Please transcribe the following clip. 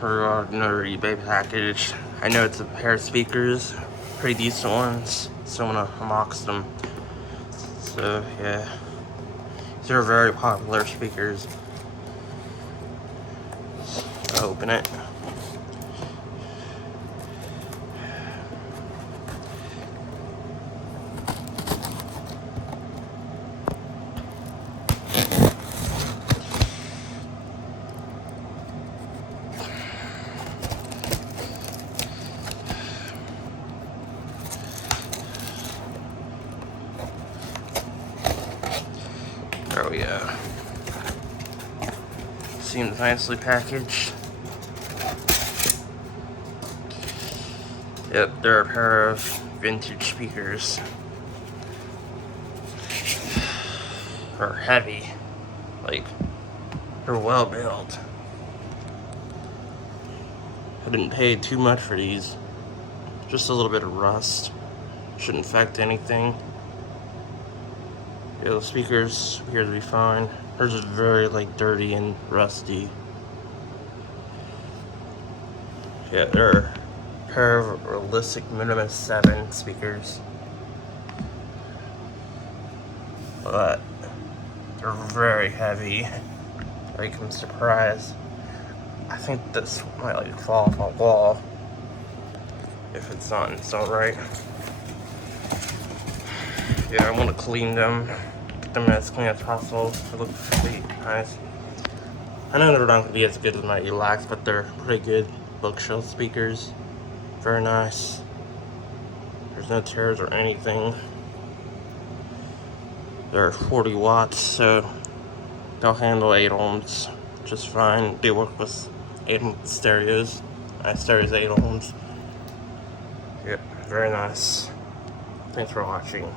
for another eBay package. I know it's a pair of speakers, pretty decent ones, so I'm gonna unbox them. So yeah, these are very popular speakers. I'll open it. Oh yeah, seems nicely packaged. Yep, they're a pair of vintage speakers. They're heavy, like they're well built. I didn't pay too much for these. Just a little bit of rust. Shouldn't affect anything. Yeah, the speakers appear to be fine. They're just very like dirty and rusty. Yeah, they're a pair of Realistic Minimus 7 speakers. But they're very heavy. Like, I'm surprised. I think this might like fall off a wall if it's not in its own right. Yeah, I want to clean them, get them as clean as possible. They look pretty nice. I know they're not going to be as good as my Elax, but they're pretty good bookshelf speakers. Very nice. There's no tears or anything. They're 40 watts, so they'll handle 8 ohms just fine. They work with 8 ohm stereos. My stereo's 8 ohms. Yep, very nice. Thanks for watching.